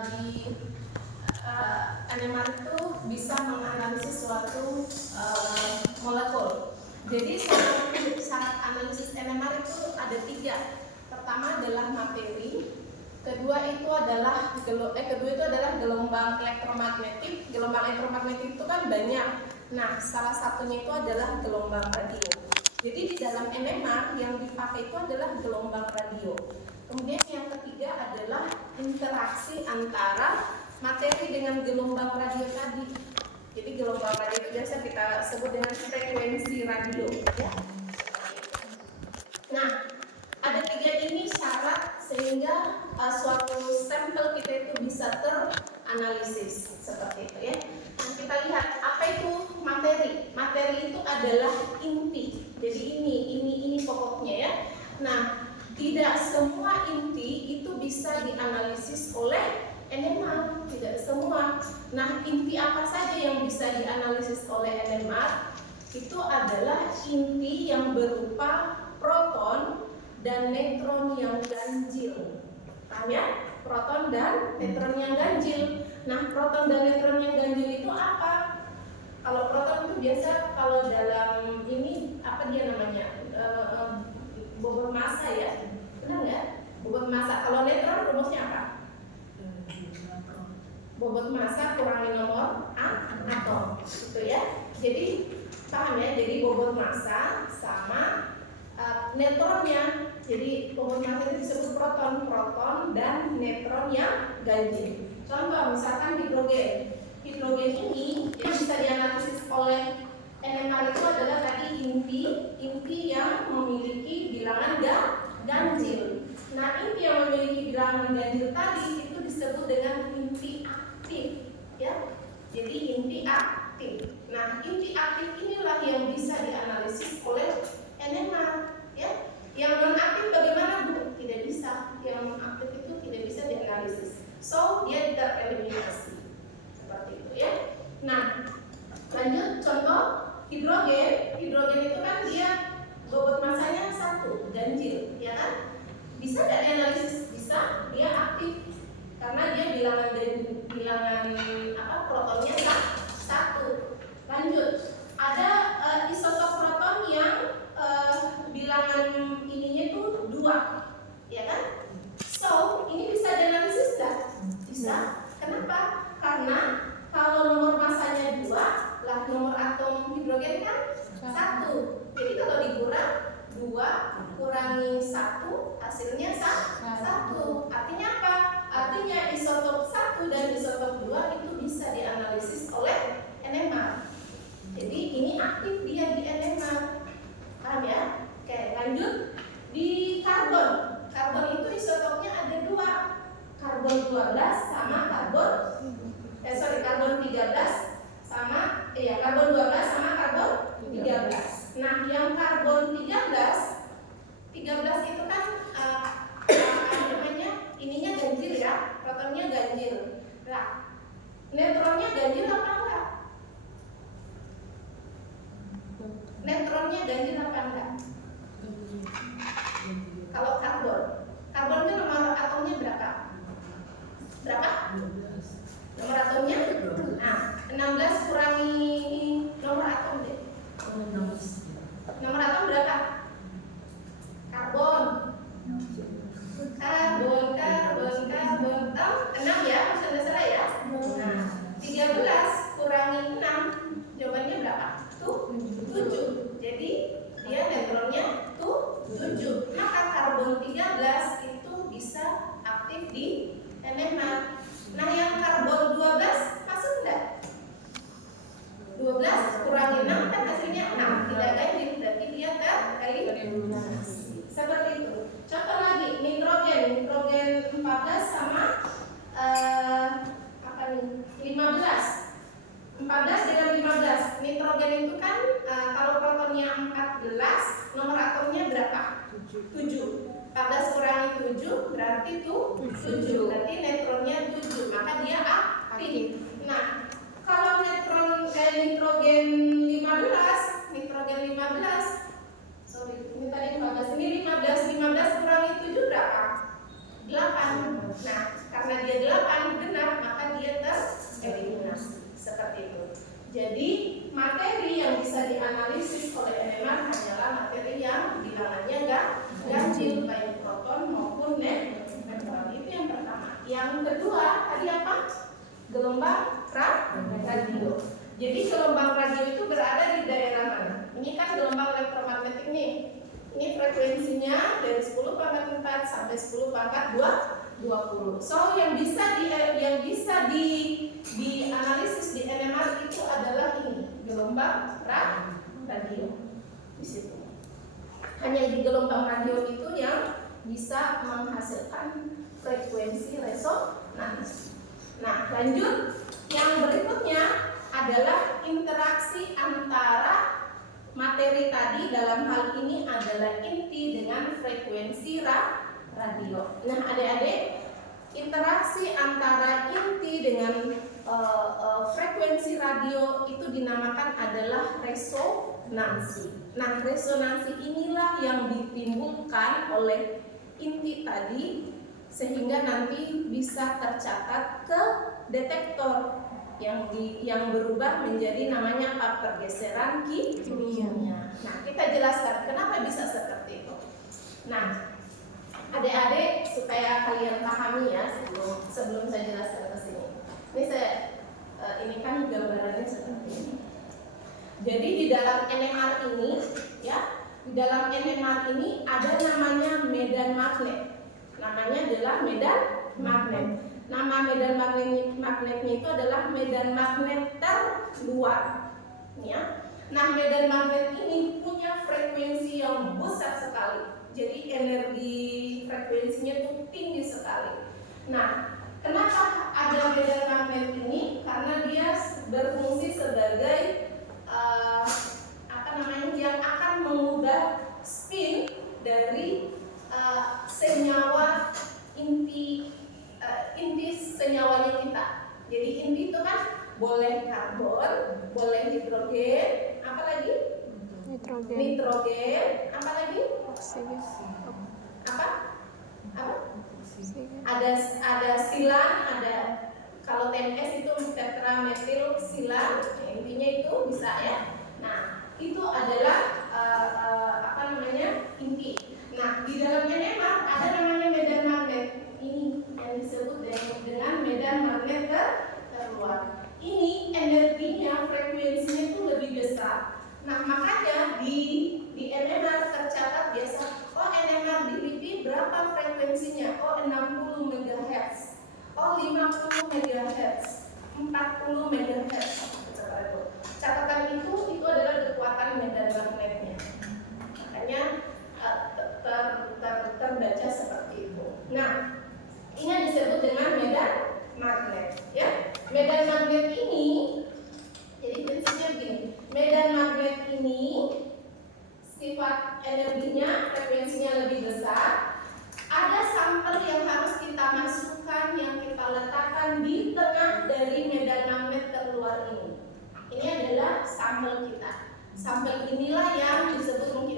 di NMR itu bisa menganalisis suatu molekul. Jadi syarat analisis NMR itu ada 3. Pertama adalah materi, kedua itu adalah gelombang elektromagnetik. Gelombang elektromagnetik itu kan banyak. Nah, salah satunya itu adalah gelombang radio. Jadi di dalam NMR yang dipakai itu adalah gelombang radio. Kemudian yang ketiga adalah interaksi antara materi dengan gelombang radio tadi. Jadi gelombang radio itu biasa kita sebut dengan frekuensi radio. Ya. Nah, ada 3 ini syarat sehingga suatu sampel kita itu bisa teranalisis seperti itu ya. Nah, kita lihat apa itu materi. Materi itu adalah inti. Jadi ini pokoknya ya. Nah, tidak semua inti itu bisa dianalisis oleh NMR, tidak semua. Nah, inti apa saja yang bisa dianalisis oleh NMR? Itu adalah inti yang berupa proton dan neutron yang ganjil. Paham ya? Proton dan neutron yang ganjil. Nah, proton dan neutron yang ganjil itu apa? Kalau proton itu biasa kalau dalam ini apa dia namanya? Bobot massa ya, benar nggak? Bobot massa. Kalau neutron rumusnya apa? Bobot massa kurangi nomor atom, gitu ya. Jadi paham ya? Jadi bobot massa sama neutronnya. Jadi bobot massa itu disebut proton dan neutron yang ganjil. Contoh misalkan hidrogen. Hidrogen ini yang bisa dianalisis oleh NMR itu adalah tadi inti yang memiliki bilangan ganjil. Nah, inti yang memiliki bilangan ganjil tadi itu disebut dengan inti aktif, ya. Jadi inti aktif. Nah, inti aktif inilah yang bisa dianalisis oleh NMR, ya. Yang non aktif bagaimana, Bu? Tidak bisa. Yang non aktif itu tidak bisa dianalisis. So, dia tereliminasi. Seperti itu, ya. Nah, lanjut contoh. Hidrogen itu kan dia bobot massanya 1, ganjil, ya kan? Bisa tidak dianalisis? Bisa, dia aktif karena dia bilangan protonnya 1. Lanjut, ada isotop proton yang bilangan ininya itu 2, ya kan? So, ini bisa dianalisis nggak? Bisa. Kenapa? Karena kalau nomor massanya 2, lah nomor atom hidrogen kan 1. Jadi kalau dikurang 2 kurangi 1 hasilnya 1. Artinya apa? Artinya isotop 1 dan isotop 2 itu bisa dianalisis oleh NMR. Jadi ini aktif dia di NMR. Paham ya? Oke, lanjut di karbon. Karbon itu isotopnya ada 2. Karbon 12 sama karbon 13 sama karbon 12 sama karbon 13. Nah, yang karbon 13 itu kan ininya ganjil ya, protonnya ganjil. Nah, neutronnya ganjil apa enggak? Neutronnya ganjil apa enggak? Kalau karbon itu nomor atomnya berapa? Nomor atomnya? Nah, 16 kurangi nomor atom deh. Nomor atom berapa? Karbon 6 ya, maksudnya salah ya. Nah, 13 kurangi 6 jawabannya berapa? 7. Jadi dia neutronnya 7. Maka karbon 13 itu bisa aktif di NMR. Nah, yang karbon 12 masuk enggak? 12 kurangi 6 kan hasilnya 6. Jadi materi yang bisa dianalisis oleh NMR hanyalah materi yang bilangannya ganjil, baik proton maupun neutron. Itu yang pertama. Yang kedua tadi apa? Gelombang radio. Jadi gelombang radio itu berada di daerah mana? Ini kan gelombang elektromagnetik nih. Ini frekuensinya dari 10⁻⁴ sampai 10⁻20. So yang bisa dianalisis di NMR itu adalah ini, gelombang radio. Di situ. Hanya di gelombang radio itu yang bisa menghasilkan frekuensi resonansi. Nah, lanjut. Yang berikutnya adalah interaksi antara materi tadi, dalam hal ini adalah inti dengan frekuensi radio. Nah, adik-adik, interaksi antara inti dengan frekuensi radio itu dinamakan adalah resonansi. Nah, resonansi inilah yang ditimbulkan oleh inti tadi sehingga nanti bisa tercatat ke detektor yang berubah menjadi namanya apa? Pergeseran kimia. Nah, kita jelaskan kenapa bisa seperti itu. Nah, adik-adik supaya kalian pahami ya sebelum saya jelaskan ke sini. Ini kan gambarannya seperti ini. Jadi di dalam NMR ini ya, di dalam NMR ini ada namanya medan magnet. Namanya adalah medan magnet. Nama medan magnetnya itu adalah medan magnet terluar. Ya. Nah, medan magnet ini punya frekuensi yang besar sekali. Jadi energi frekuensinya itu tinggi sekali. Nah, kenapa ada medan magnet ini? Karena dia berfungsi sebagai yang akan mengubah spin dari senyawa inti senyawanya kita. Jadi inti itu kan boleh karbon, boleh hidrogen, apa lagi? Nitrogen, apa lagi? Oksigen. Apa? Ada silan, ada kalau TMS itu tetrametil silan, intinya itu bisa ya. Nah, itu adalah inti. Nah, di dalam NMR ada namanya medan magnet. Ini yang disebut dengan medan magnet terluar. Ini energinya, frekuensinya itu lebih besar. Nah, makanya di NMR tercatat biasa, NMR di LIPI berapa frekuensinya? 60 MHz. 50 MHz. 40 MHz. Catatan itu adalah kekuatan medan magnetnya. Makanya terbaca seperti itu. Nah, ini disebut dengan medan magnet, ya. Medan magnet ini, jadi prinsipnya begini. Medan magnet ini sifat energinya, frekuensinya lebih besar. Ada sampel yang harus kita masukkan, yang kita letakkan di tengah dari medan magnet terluar ini. Ini adalah sampel kita. Sampel inilah yang disebut mungkin